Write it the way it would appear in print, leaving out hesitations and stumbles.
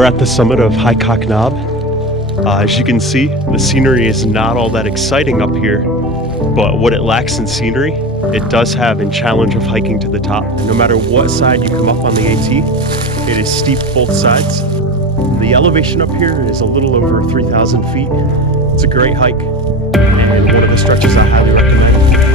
We're at the summit of Highcock Knob. As you can see, the scenery is not all that exciting up here, but what it lacks in scenery, it does have in challenge of hiking to the top. No matter what side you come up on the AT, it is steep both sides. The elevation up here is a little over 3,000 feet. It's a great hike and one of the stretches I highly recommend.